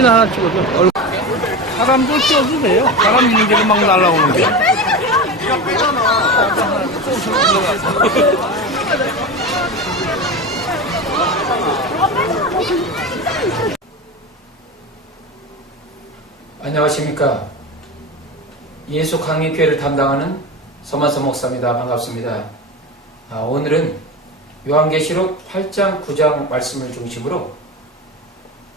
사진 하나 찍어줘. 사람도 찍어도 돼요. 사람 있는 데로 막 날아오는데. 안녕하십니까. 예수 강림교회를 담당하는 서만서 목사입니다. 반갑습니다. 오늘은 요한계시록 8장 9장 말씀을 중심으로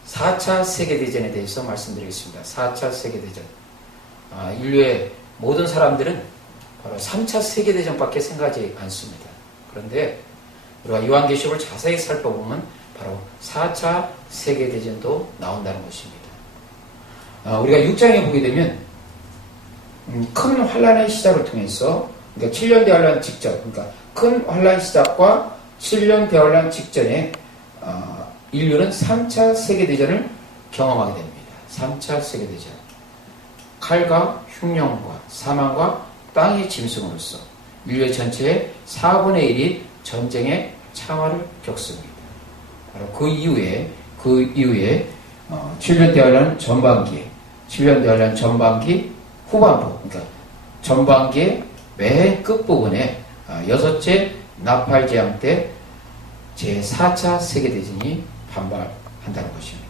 4차 세계대전에 대해서 말씀드리겠습니다. 4차 세계대전. 인류의 모든 사람들은 바로 3차 세계대전밖에 생각하지 않습니다. 그런데 우리가 요한계시록을 자세히 살펴보면 바로 4차 세계대전도 나온다는 것입니다. 우리가 6장에 보게 되면 큰 환란의 시작을 통해서, 그러니까 7년 대환란 직전, 그러니까 큰 환란 시작과 7년 대환란 직전에 인류는 3차 세계대전을 경험하게 됩니다. 3차 세계대전. 칼과 흉령과 사망과 땅의 짐승으로서 인류의 전체의 4분의 1이 전쟁의 참화를 겪습니다. 바로 그 이후에 7년 대환란 전반기에 7년 대환란 전반기 후반부, 그러니까 전반기의 맨 끝부분에 여섯째 나팔재앙 때 제4차 세계대전이 반발한다는 것입니다.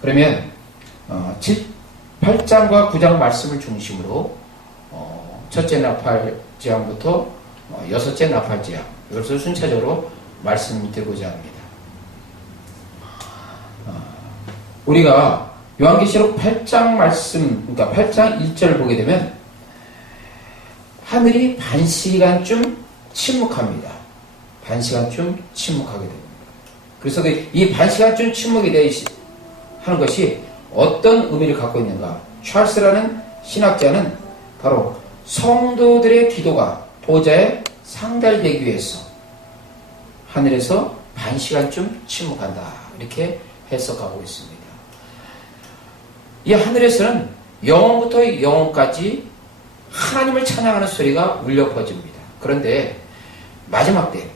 그러면 8장과 9장 말씀을 중심으로 첫째 나팔재앙부터 여섯째 나팔재앙, 이것을 순차적으로 말씀드리고자 합니다. 우리가 요한계시록 8장 말씀, 그러니까 8장 1절을 보게 되면 하늘이 반시간쯤 침묵합니다. 반시간쯤 침묵하게 됩니다. 그래서 이 반시간쯤 침묵이 하는 것이 어떤 의미를 갖고 있는가? 찰스라는 신학자는 바로 성도들의 기도가 보좌에 상달되기 위해서 하늘에서 반시간쯤 침묵한다, 이렇게 해석하고 있습니다. 이 하늘에서는 영원부터 영원까지 하나님을 찬양하는 소리가 울려 퍼집니다. 그런데 마지막 때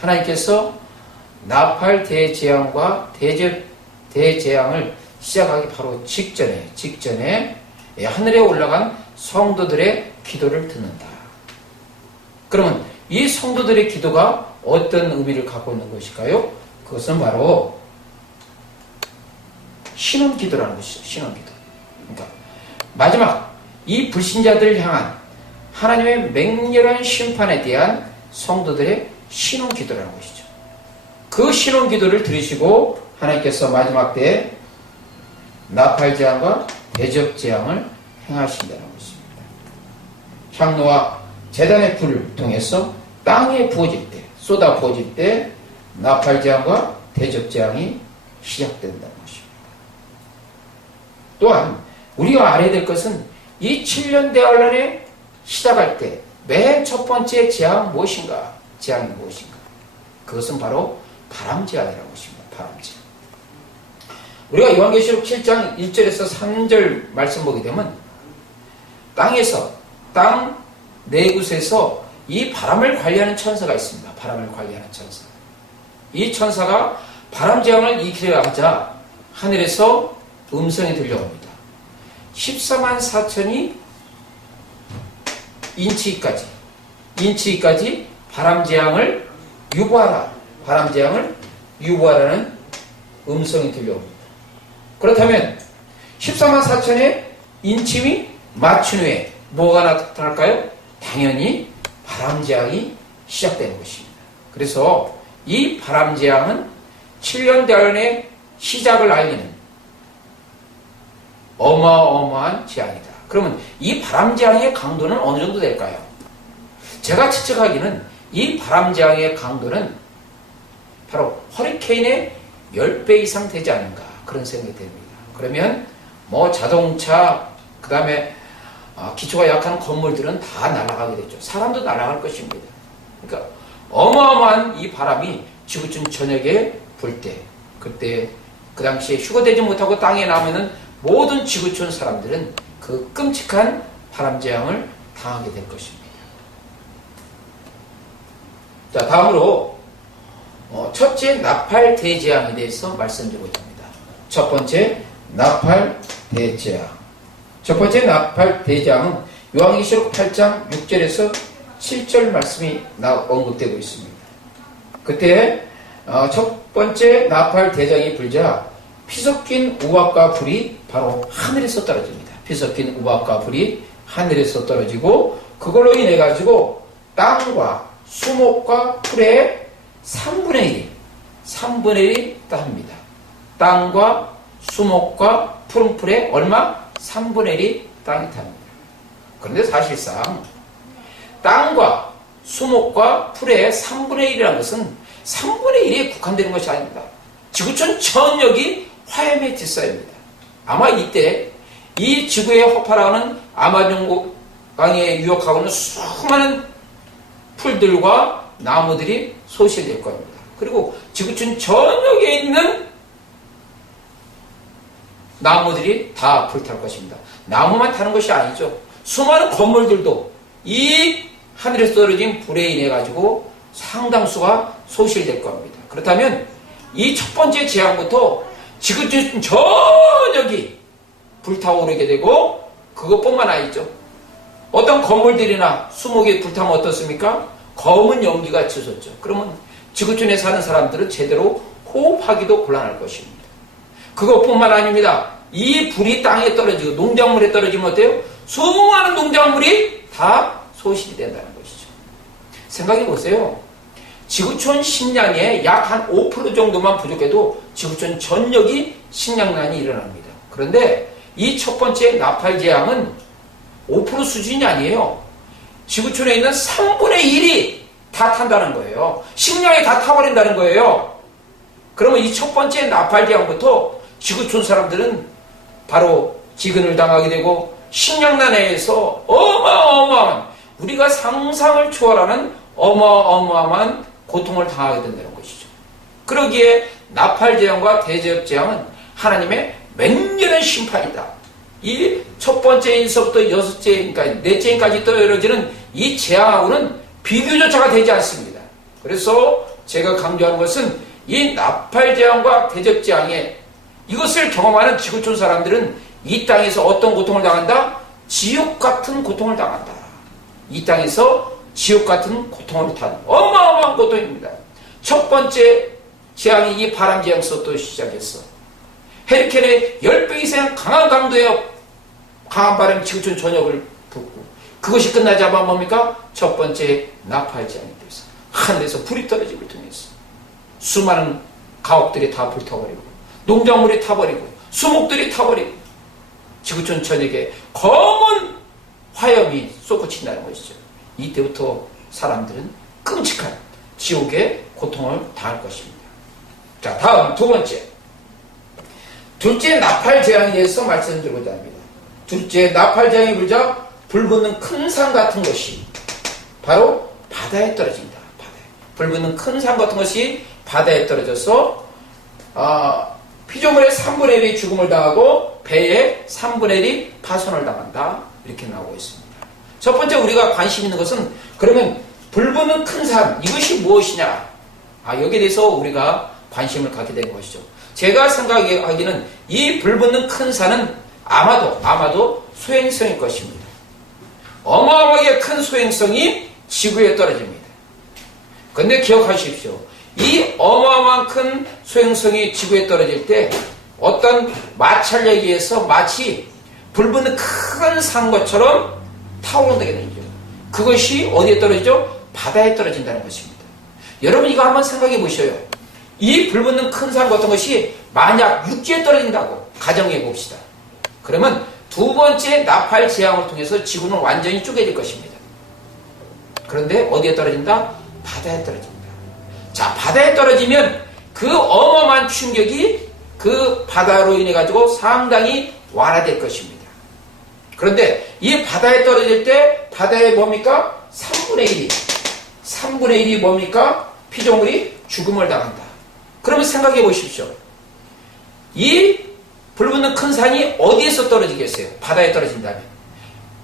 하나님께서 나팔 대재앙과 대재앙을 시작하기 바로 직전에 하늘에 올라간 성도들의 기도를 듣는다. 그러면 이 성도들의 기도가 어떤 의미를 갖고 있는 것일까요? 그것은 바로 신원기도라는 것이죠. 신원기도. 그러니까 마지막 이 불신자들을 향한 하나님의 맹렬한 심판에 대한 성도들의 신원기도라는 것이죠. 그 신원기도를 들으시고 하나님께서 마지막 때에 나팔재앙과 대접재앙을 행하신다는 것입니다. 향로와 제단의 불을 통해서 땅에 부어질 때, 쏟아 부어질 때 나팔재앙과 대접재앙이 시작된다는 것입니다. 또한 우리가 알아야 될 것은 이 7년 대환란에 시작할 때 맨 첫 번째 재앙이 무엇인가? 그것은 바로 바람재앙이라는 것입니다. 바람재앙. 우리가 요한계시록 7장 1절에서 3절 말씀 보게 되면 땅 네 곳에서 이 바람을 관리하는 천사가 있습니다. 바람을 관리하는 천사. 이 천사가 바람재앙을 일으키려 하자 하늘에서 음성이 들려옵니다. 14만 4천이 인치까지 바람재앙을 유보하라. 바람재앙을 유보하라는 음성이 들려옵니다. 그렇다면 14만 4천의 인침이 맞춘 후에 뭐가 나타날까요? 당연히 바람재앙이 시작되는 것입니다. 그래서 이 바람재앙은 7년 대환의 시작을 알리는 어마어마한 재앙이다. 그러면 이 바람재앙의 강도는 어느 정도 될까요? 제가 추측하기는 이 바람재앙의 강도는 바로 허리케인의 10배 이상 되지 않은가, 그런 생각이 됩니다. 그러면 자동차, 그 다음에 기초가 약한 건물들은 다 날아가게 되죠. 사람도 날아갈 것입니다. 그러니까 어마어마한 이 바람이 지구촌 전역에 불 때, 그때 그 당시에 휴거되지 못하고 땅에 남는 모든 지구촌 사람들은 그 끔찍한 바람재앙을 당하게 될 것입니다. 자, 다음으로 첫째 나팔 대재앙에 대해서 말씀드리고자 합니다. 첫 번째 나팔 대재앙. 첫 번째 나팔 대재앙은 요한계시록 8장 6절에서 7절 말씀이 언급되고 있습니다. 그때 첫 번째 나팔 대장이 불자 피 섞인 우박과 불이 바로 하늘에서 떨어집니다. 피 섞인 우박과 불이 하늘에서 떨어지고 그걸로 인해 가지고 땅과 수목과 풀의 3분의 1이 따릅니다. 땅과 수목과 푸른 풀의 얼마? 3분의 1이 땅이 탑니다. 그런데 사실상 땅과 수목과 풀의 3분의 1이라는 것은 3분의 1에 국한되는 것이 아닙니다. 지구촌 전역이 화염의 질서입니다. 아마 이때 이 지구의 허파라는 아마존 강에 유역하고 있는 수많은 풀들과 나무들이 소실될 겁니다. 그리고 지구촌 전역에 있는 나무들이 다 불탈 것입니다. 나무만 타는 것이 아니죠. 수많은 건물들도 이 하늘에서 떨어진 불에 인해 가지고 상당수가 소실될 겁니다. 그렇다면 이 첫 번째 재앙부터 지구촌 전역이 불타오르게 되고 그것뿐만 아니죠. 어떤 건물들이나 수목이 불타면 어떻습니까? 검은 연기가 치솟죠. 그러면 지구촌에 사는 사람들은 제대로 호흡하기도 곤란할 것입니다. 그것뿐만 아닙니다. 이 불이 땅에 떨어지고 농작물에 떨어지면 어때요? 수많은 농작물이 다 소실이 된다는 것이죠. 생각해 보세요. 지구촌 식량의 약 한 5% 정도만 부족해도 지구촌 전역이 식량난이 일어납니다. 그런데 이 첫 번째 나팔 재앙은 5% 수준이 아니에요. 지구촌에 있는 3분의 1이 다 탄다는 거예요. 식량이 다 타버린다는 거예요. 그러면 이 첫 번째 나팔 재앙부터 지구촌 사람들은 바로 지근을 당하게 되고 식량난에서 어마어마한 우리가 상상을 초월하는 어마어마한 고통을 당하게 된다는 것이죠. 그러기에 나팔 재앙과 대제업 재앙은 하나님의 맹렬한 심판이다. 이 첫 번째에서부터 여섯째까지, 넷째까지 떨어지는 이 재앙하고는 비교조차가 되지 않습니다. 그래서 제가 강조하는 것은 이 나팔 재앙과 대접 재앙에 이것을 경험하는 지구촌 사람들은 이 땅에서 어떤 고통을 당한다? 지옥 같은 고통을 당한다. 이 땅에서 지옥 같은 고통을 타는 어마어마한 고통입니다. 첫 번째 재앙이 이 바람 재앙서부터 시작했어. 헤리케인의 10배 이상 강한 강도의 강한 바람이 지구촌 전역을 붓고 그것이 끝나자마자 뭡니까? 첫 번째 나팔 재앙이 돼서 하늘에서 불이 떨어짐을 통해서 수많은 가옥들이 다 불타버리고 농작물이 타버리고 수목들이 타버리고 지구촌 전역에 검은 화염이 솟구친다는 것이죠. 이때부터 사람들은 끔찍한 지옥의 고통을 당할 것입니다. 자, 다음 두 번째. 둘째 나팔 재앙에 대해서 말씀드리고자 합니다. 둘째 나팔 재앙이 불자 불붙는 큰 산 같은 것이 바로 바다에 떨어진다. 불붙는 큰 산 같은 것이 바다에 떨어져서 피조물의 3분의 1이 죽음을 당하고 배의 3분의 1이 파손을 당한다. 이렇게 나오고 있습니다. 첫 번째 우리가 관심 있는 것은 그러면 불붙는 큰 산 이것이 무엇이냐? 여기에 대해서 우리가 관심을 갖게 된 것이죠. 제가 생각하기는 이 불붙는 큰 산은 아마도 소행성일 것입니다. 어마어마하게 큰 소행성이 지구에 떨어집니다. 그런데 기억하십시오. 이 어마어마한 큰 소행성이 지구에 떨어질 때 어떤 마찰력에 의해서 마치 불붙는 큰 산 것처럼 타오른다게 되죠. 그것이 어디에 떨어지죠? 바다에 떨어진다는 것입니다. 여러분 이거 한번 생각해 보셔요. 이 불붙는 큰 산 같은 것이 만약 육지에 떨어진다고 가정해 봅시다. 그러면 두 번째 나팔 재앙을 통해서 지구는 완전히 쪼개질 것입니다. 그런데 어디에 떨어진다? 바다에 떨어진다. 자, 바다에 떨어지면 그 어마어마한 충격이 그 바다로 인해 가지고 상당히 완화될 것입니다. 그런데 이 바다에 떨어질 때 바다에 뭡니까? 3분의 1이 뭡니까? 피조물이 죽음을 당한다. 그러면 생각해 보십시오. 이 불붙는 큰 산이 어디에서 떨어지겠어요? 바다에 떨어진다면.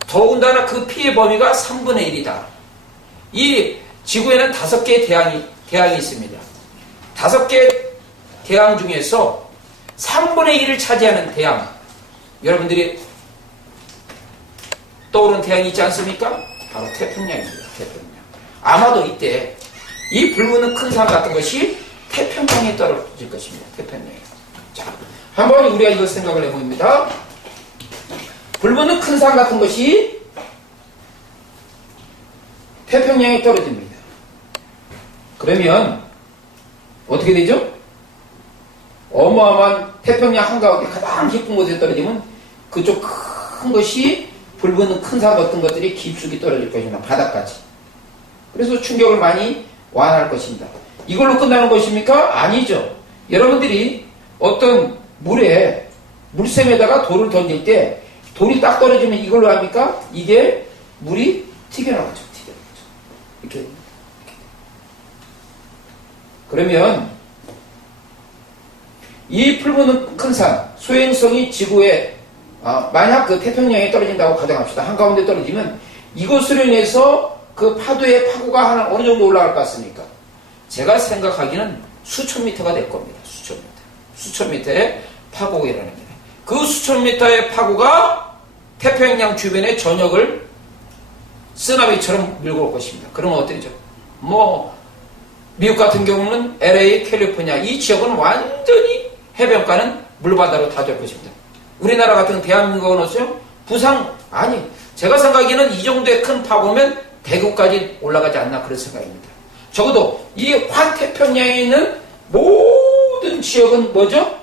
더군다나 그 피해 범위가 3분의 1이다. 이 지구에는 5개의 대양이 있습니다. 5개 대양 중에서 3분의 1을 차지하는 태양. 여러분들이 떠오르는 태양이 있지 않습니까? 바로 태평양입니다. 태평양. 아마도 이때 이 불붙는 큰 산 같은 것이 태평양에 떨어질 것입니다. 태평양에. 자, 한번 우리가 이걸 생각을 해봅니다. 불붙는 큰 산 같은 것이 태평양에 떨어집니다. 그러면 어떻게 되죠? 어마어마한 태평양 한가운데 가장 깊은 곳에 떨어지면 그쪽 큰 것이 불붙는 큰 산 어떤 것들이 깊숙이 떨어질 것입니다. 바닥까지. 그래서 충격을 많이 완화할 것입니다. 이걸로 끝나는 것입니까? 아니죠. 여러분들이 어떤 물샘에다가 돌을 던질 때 돌이 딱 떨어지면 이걸로 합니까? 이게 물이 튀겨나가죠. 이렇게. 그러면 이 불붙는 큰 산, 소행성이 지구에 만약 그 태평양에 떨어진다고 가정합시다. 한가운데 떨어지면 이것으로 인해서 그 파도의 파고가 어느 정도 올라갈 것 같습니까? 제가 생각하기는 수천 미터가 될 겁니다. 수천 미터. 수천 미터의 파고가 일어납니다. 그 수천 미터의 파고가 태평양 주변의 전역을 쓰나미처럼 밀고 올 것입니다. 그러면 어떻게 되죠? 미국 같은 경우는 LA, 캘리포니아 이 지역은 완전히 해변가는 물바다로 다 될 것입니다. 우리나라 같은 대한민국은 어때요? 부상 아니 제가 생각하기에는 이 정도의 큰 파고면 대구까지 올라가지 않나 그런 생각입니다. 적어도 이 환태평양에 있는 모든 지역은 뭐죠?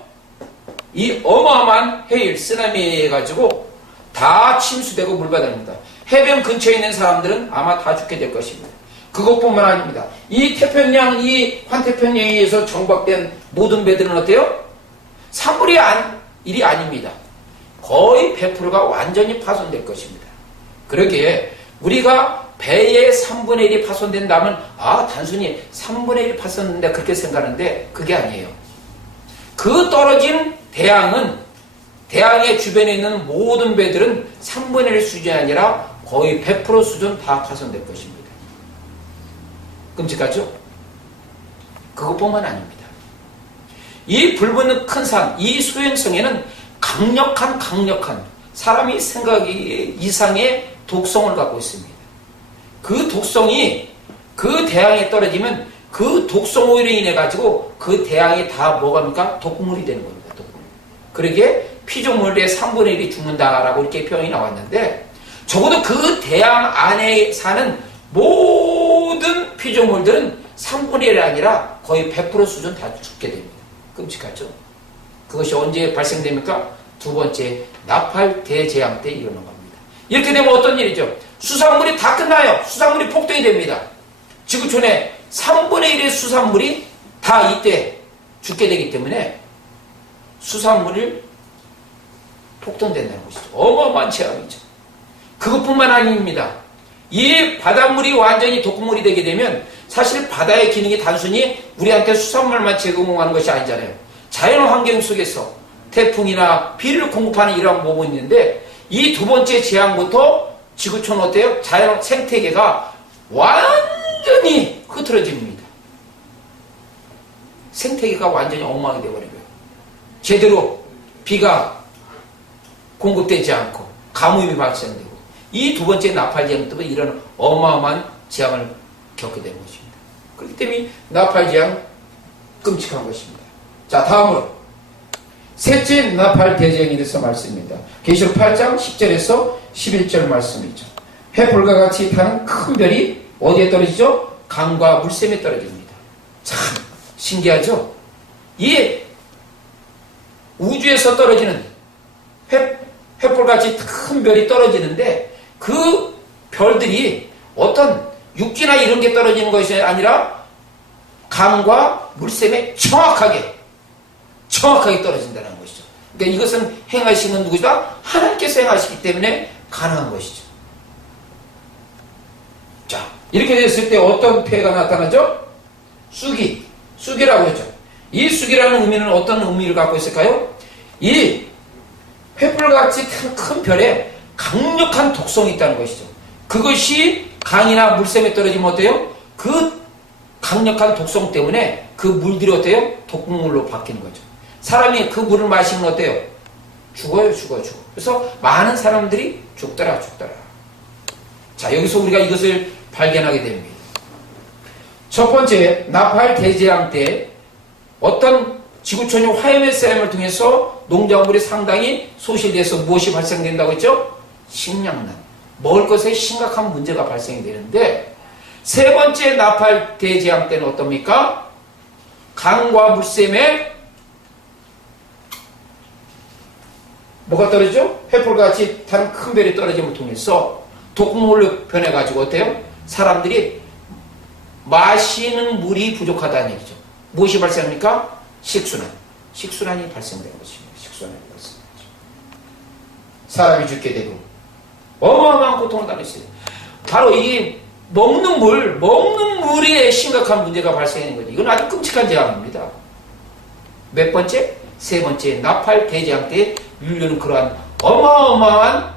이 어마어마한 해일, 쓰나미 해가지고 다 침수되고 물바다입니다. 해변 근처에 있는 사람들은 아마 다 죽게 될 것입니다. 그것뿐만 아닙니다. 이 태평양, 이 환태평양에 의해서 정박된 모든 배들은 어때요? 산물이 일이 아닙니다. 거의 100%가 완전히 파손될 것입니다. 그러기에 우리가 배의 3분의 1이 파손된다면 단순히 3분의 1 파손된다 그렇게 생각하는데 그게 아니에요. 그 떨어진 대양의 주변에 있는 모든 배들은 3분의 1 수준이 아니라 거의 100% 수준 다 파손될 것입니다. 끔찍하죠? 그것뿐만 아닙니다. 이 불붙는 큰 산, 이 소행성에는 강력한 사람이 생각이 이상의 독성을 갖고 있습니다. 그 독성이 그 대양에 떨어지면 그 독성으로 인해 가지고 그 대양이 다 뭐갑니까? 독물이 되는 겁니다. 독물. 그러기에 피조물의 3분의 1이 죽는다라고 이렇게 표현이 나왔는데 적어도 그 대양 안에 사는 모든 피조물들은 3분의 1이 아니라 거의 100% 수준 다 죽게 됩니다. 끔찍하죠? 그것이 언제 발생됩니까? 두 번째 나팔 대재앙 때 일어난 겁니다. 이렇게 되면 어떤 일이죠? 수산물이 다 끝나요. 수산물이 폭등이 됩니다. 지구촌에 3분의 1의 수산물이 다 이때 죽게 되기 때문에 수산물이 폭등된다는 것이죠. 어마어마한 재앙이죠. 그것뿐만 아닙니다. 이 바닷물이 완전히 독물이 되게 되면 사실 바다의 기능이 단순히 우리한테 수산물만 제공하는 것이 아니잖아요. 자연환경 속에서 태풍이나 비를 공급하는 이러한 부분이 있는데 이 두 번째 재앙부터 지구촌 어때요? 자연 생태계가 완전히 흐트러집니다. 생태계가 완전히 엉망이 되어버리고요. 제대로 비가 공급되지 않고 가뭄이 발생되고 이 두 번째 나팔재앙 때문에 이런 어마어마한 재앙을 겪게 되는 것입니다. 그렇기 때문에 나팔재앙 끔찍한 것입니다. 자, 다음으로 셋째 나팔 대재앙에 대해서 말씀입니다. 계시록 8장 10절에서 11절 말씀이죠. 해불과 같이 타는 큰 별이 어디에 떨어지죠? 강과 물샘에 떨어집니다. 참 신기하죠? 이 우주에서 떨어지는 횃불같이 큰 별이 떨어지는데 그 별들이 어떤 육지나 이런 게 떨어지는 것이 아니라 강과 물샘에 정확하게 떨어진다는 것이죠. 그러니까 이것은 행하시는 누구다? 하나님께서 행하시기 때문에 가능한 것이죠. 자, 이렇게 됐을 때 어떤 폐해가 나타나죠? 쑥이라고 했죠. 이 쑥이라는 의미는 어떤 의미를 갖고 있을까요? 이 횃불같이 큰 별에 강력한 독성이 있다는 것이죠. 그것이 강이나 물샘에 떨어지면 어때요? 그 강력한 독성 때문에 그 물들이 어때요? 독물로 바뀌는 거죠. 사람이 그 물을 마시면 어때요? 죽어요. 그래서 많은 사람들이 죽더라. 자, 여기서 우리가 이것을 발견하게 됩니다. 첫 번째, 나팔 대재앙 때 어떤 지구촌이 화염의 쌤을 통해서 농작물이 상당히 소실돼서 무엇이 발생된다고 했죠? 식량난. 먹을 것에 심각한 문제가 발생이 되는데, 세 번째 나팔 대재앙 때는 어떻습니까? 강과 물샘에 뭐가 떨어지죠? 횃불같이 다른 큰 별이 떨어짐을 통해서 독물로 변해가지고 어때요? 사람들이 마시는 물이 부족하다는 얘기죠. 무엇이 발생합니까? 식순환이 발생되는 것입니다. 식순환이 발생되죠. 사람이 죽게 되고 어마어마한 고통을 당했어요. 바로 이 먹는 물에 심각한 문제가 발생하는 거죠. 이건 아주 끔찍한 재앙입니다. 몇 번째? 세 번째, 나팔 대재앙 때 인류는 그러한 어마어마한,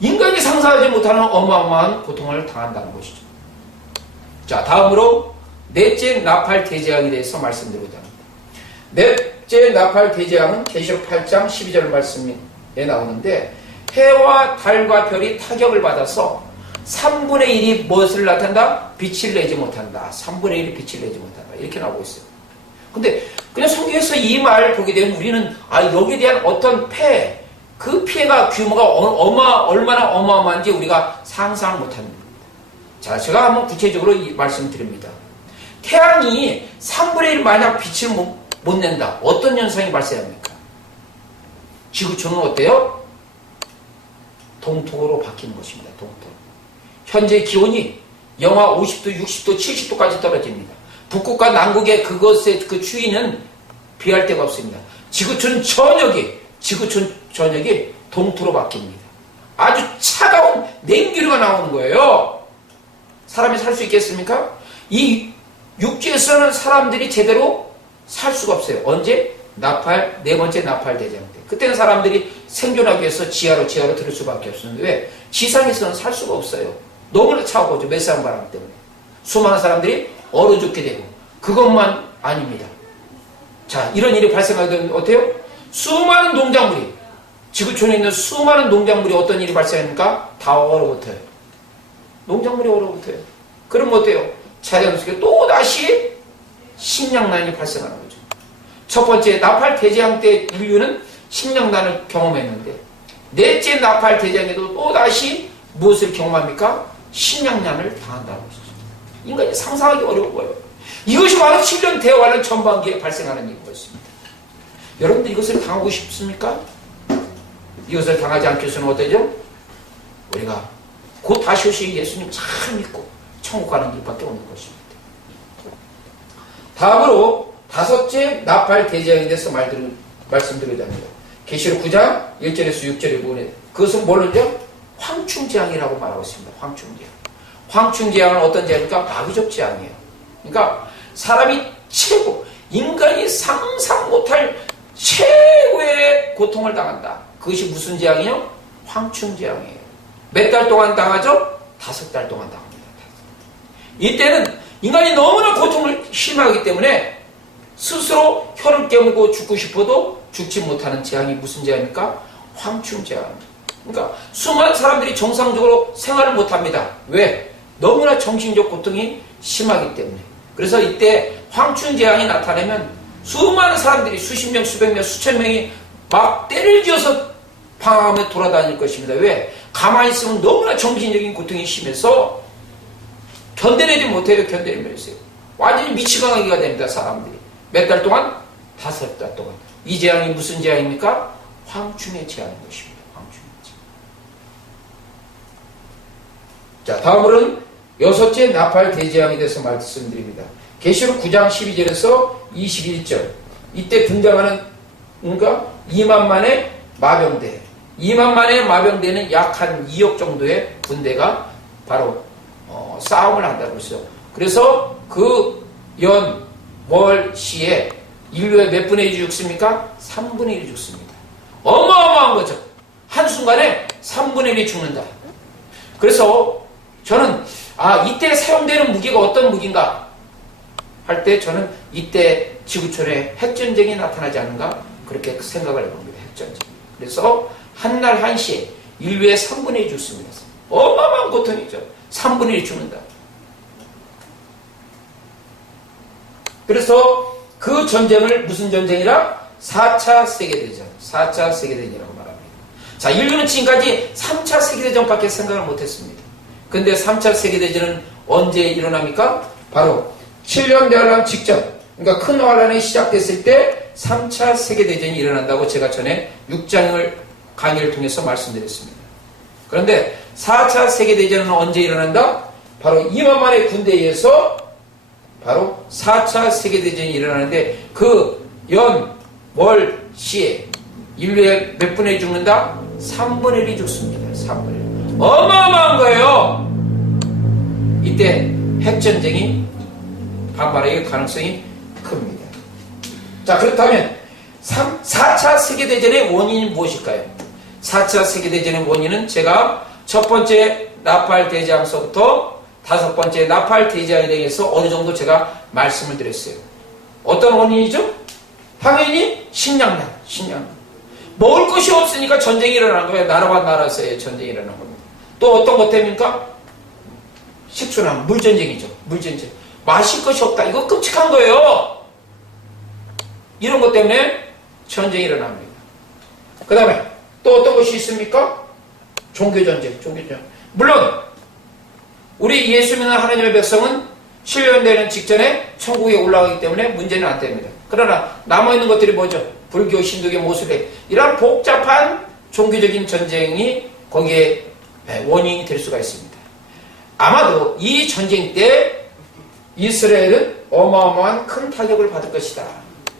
인간이 상상하지 못하는 어마어마한 고통을 당한다는 것이죠. 자, 다음으로 넷째 나팔 대재앙에 대해서 말씀드리고자 합니다. 넷째 나팔 대재앙은 계시록 8장 12절 말씀에 나오는데, 해와 달과 별이 타격을 받아서 3분의 1이 무엇을 나타낸다? 빛을 내지 못한다. 3분의 1이 빛을 내지 못한다. 이렇게 나오고 있어요. 근데 그냥 성경에서 이 말을 보게 되면 우리는 여기에 대한 어떤 그 피해가 규모가 얼마나 어마어마한지 우리가 상상을 못합니다. 자, 제가 한번 구체적으로 말씀드립니다. 태양이 3분의 1 만약 빛을 못 낸다. 어떤 현상이 발생합니까? 지구촌은 어때요? 동토로 바뀌는 것입니다. 동토. 현재 기온이 영하 50도, 60도, 70도까지 떨어집니다. 북극과 남극의 그것의 그 추위는 비할 데가 없습니다. 지구촌 전역이 동토로 바뀝니다. 아주 차가운 냉기류가 나오는 거예요. 사람이 살 수 있겠습니까? 이 육지에서는 사람들이 제대로 살 수가 없어요. 언제? 네 번째 나팔 대재앙 때. 그때는 사람들이 생존하기 위해서 지하로 들을 수밖에 없었는데, 왜? 지상에서는 살 수가 없어요. 너무나 차가워져. 메스한 바람 때문에. 수많은 사람들이 얼어 죽게 되고, 그것만 아닙니다. 자, 이런 일이 발생하게 되면 어때요? 수많은 농작물이, 지구촌에 있는 수많은 농작물이 어떤 일이 발생합니까? 다 얼어붙어요. 농작물이 얼어붙어요. 그럼 어때요? 자연 속에 또다시 식량난이 발생하는 거죠. 첫 번째 나팔 대재앙 때 인류는 식량난을 경험했는데, 넷째 나팔 대재앙에도 또다시 무엇을 경험합니까? 식량난을 당한다는 것이죠. 인간이 상상하기 어려운 거예요. 이것이 바로 7년 대화하는 전반기에 발생하는 일인 것입니다. 여러분들 이것을 당하고 싶습니까? 이것을 당하지 않기 위해서는 어떠죠? 우리가 곧 다시 오실 예수님 잘 믿고 천국 가는 길밖에 없는 것입니다. 다음으로 다섯째 나팔 대재앙에 대해서 말씀드리자 합니다. 계시록 9장 1절에서 6절에 보면 그것은 뭘로죠? 황충재앙이라고 말하고 있습니다. 황충재앙. 황충재앙은 어떤 재앙입니까? 마귀적 재앙이에요. 그러니까 사람이 인간이 상상 못할 최고의 고통을 당한다. 그것이 무슨 재앙이요? 황충재앙이에요. 몇 달 동안 당하죠? 5달 동안 당합니다. 이때는 인간이 너무나 고통을 심하기 때문에 스스로 혀를 깨물고 죽고 싶어도 죽지 못하는 재앙이 무슨 재앙입니까? 황충재앙. 그러니까 수많은 사람들이 정상적으로 생활을 못합니다. 왜? 너무나 정신적 고통이 심하기 때문에. 그래서 이때 황충재앙이 나타나면 수많은 사람들이 수십 명, 수백 명, 수천 명이 막 때를 지어서 방황하며 돌아다닐 것입니다. 왜? 가만히 있으면 너무나 정신적인 고통이 심해서 견뎌내지 못해요. 견뎌내면서요. 완전히 미치광하기가 됩니다. 사람들이. 몇 달 동안? 5달 동안. 이 재앙이 무슨 재앙입니까? 황충의 재앙인 것입니다. 황충의 재앙. 자, 다음으로는 여섯째 나팔 대재앙에 대해서 말씀드립니다. 계시록 9장 12절에서 21절. 이때 등장하는 2만만의 마병대. 2만만의 마병대는 약 한 2억 정도의 군대가 바로 싸움을 한다고 했어요. 그래서 그 월 시에 인류의 몇 분의 1이 죽습니까? 3분의 1이 죽습니다. 어마어마한 거죠. 한순간에 3분의 1이 죽는다. 그래서 저는 이때 사용되는 무기가 어떤 무기인가? 할 때 저는 이때 지구촌에 핵전쟁이 나타나지 않는가 그렇게 생각을 해봅니다. 핵전쟁. 그래서 한날 한시에 인류의 3분의 1이 죽습니다. 어마어마한 고통이죠. 3분의 1이 죽는다. 그래서 그 전쟁을 무슨 전쟁이라? 4차 세계대전. 4차 세계대전이라고 말합니다. 자, 인류는 지금까지 3차 세계대전밖에 생각을 못했습니다. 근데 3차 세계대전은 언제 일어납니까? 바로 7년 대환란 직전, 그러니까 큰 환란이 시작됐을 때 3차 세계대전이 일어난다고 제가 전에 6장을 강의를 통해서 말씀드렸습니다. 그런데 4차 세계대전은 언제 일어난다? 바로 2만 만의 군대에 의해서 바로 4차 세계대전이 일어나는데 그 연, 월, 시에 인류의 몇 분의 1이 죽는다? 3분의 1이 죽습니다. 3분의 1. 어마어마한 거예요. 이때 핵전쟁이 반발의 가능성이 큽니다. 자, 그렇다면 4차 세계대전의 원인이 무엇일까요? 4차 세계대전의 원인은 제가 첫 번째 나팔 대장서부터 다섯 번째 나팔 대장에 대해서 어느 정도 제가 말씀을 드렸어요. 어떤 원인이죠? 당연히 식량난. 먹을 것이 없으니까 전쟁이 일어난 거예요. 나라와 나라 사이에 전쟁이 일어난 겁니다. 또 어떤 것 때문입니까? 식수난, 물전쟁이죠. 물전쟁. 마실 것이 없다. 이거 끔찍한 거예요. 이런 것 때문에 전쟁이 일어납니다. 그 다음에 또 어떤 것이 있습니까? 종교전쟁. 물론 우리 예수 믿는 하나님의 백성은 7년 되는 직전에 천국에 올라가기 때문에 문제는 안 됩니다. 그러나 남아있는 것들이 뭐죠? 불교, 신도교, 모슬렘 이런 복잡한 종교적인 전쟁이 거기에 원인이 될 수가 있습니다. 아마도 이 전쟁 때 이스라엘은 어마어마한 큰 타격을 받을 것이다.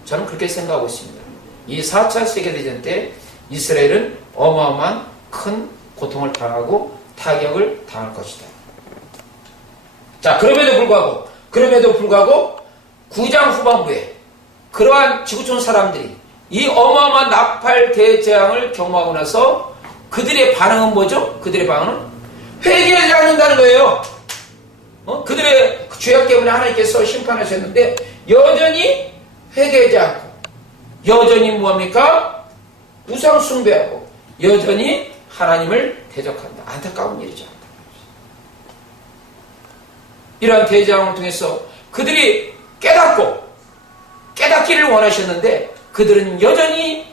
저는 그렇게 생각하고 있습니다. 이 4차 세계대전 때 이스라엘은 어마어마한 큰 고통을 당하고 타격을 당할 것이다. 자, 그럼에도 불구하고 9장 후반부에 그러한 지구촌 사람들이 이 어마어마한 나팔 대재앙을 경험하고 나서 그들의 반응은 뭐죠? 그들의 반응은 회개하지 않는다는 거예요. 그들의 죄악 때문에 하나님께서 심판하셨는데 여전히 회개하지 않고 여전히 뭐합니까? 우상 숭배하고 여전히 하나님을 대적한다. 안타까운 일이죠. 이러한 대재앙을 통해서 그들이 깨닫기를 원하셨는데 그들은 여전히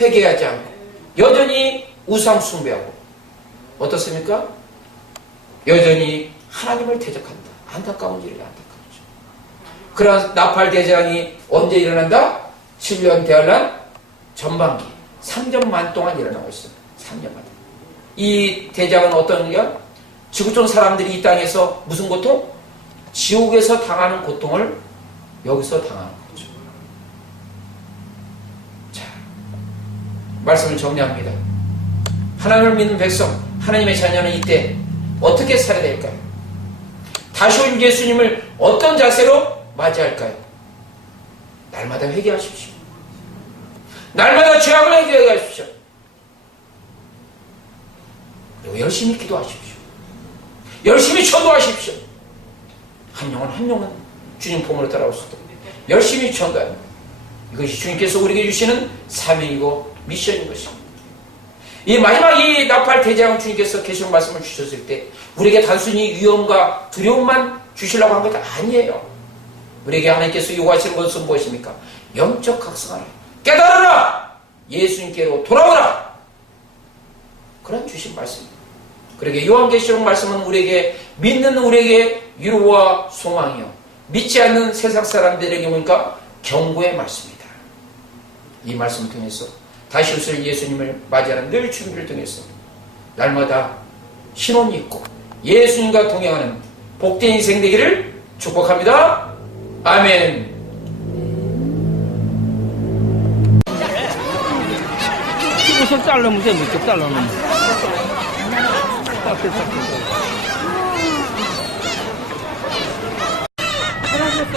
회개하지 않고 여전히 우상 숭배하고 어떻습니까? 여전히 하나님을 대적한다. 안타까운 일이다. 안타까우죠. 그러한 나팔 대재앙이 언제 일어난다? 7년 대환란 전반기 3년만 동안 일어나고 있습니다. 3년만. 이 대재앙은 어떤 일이야? 지구촌 사람들이 이 땅에서 무슨 고통? 지옥에서 당하는 고통을 여기서 당하는 거죠. 자, 말씀을 정리합니다. 하나님을 믿는 백성, 하나님의 자녀는 이때 어떻게 살아야 될까요? 다시 올 예수님을 어떤 자세로 맞이할까요? 날마다 회개하십시오. 날마다 죄악을 회개하십시오. 그리고 열심히 기도하십시오. 열심히 전도하십시오. 한 영혼 주님 품으로 따라올 수 있도록 열심히 전도합니다. 이것이 주님께서 우리에게 주시는 사명이고 미션인 것입니다. 이 마지막 이 나팔 대재앙 주님께서 계시록 말씀을 주셨을 때 우리에게 단순히 위험과 두려움만 주시려고 한 것도 아니에요. 우리에게 하나님께서 요구하시는 것은 무엇입니까? 영적 각성하라. 깨달으라. 예수님께로 돌아오라. 그런 주신 말씀입니다. 그러게 요한계시록 말씀은 우리에게 믿는 우리에게 위로와 소망이요 믿지 않는 세상 사람들에게 보니까 경고의 말씀이다. 이 말씀을 통해서 다시 오실 예수님을 맞이하는 늘 준비를 통해서 날마다 신혼이 있고 예수님과 동행하는 복된 인생 되기를 축복합니다. 아멘. 이것을 자르면 돼. 이렇게 자르면 연습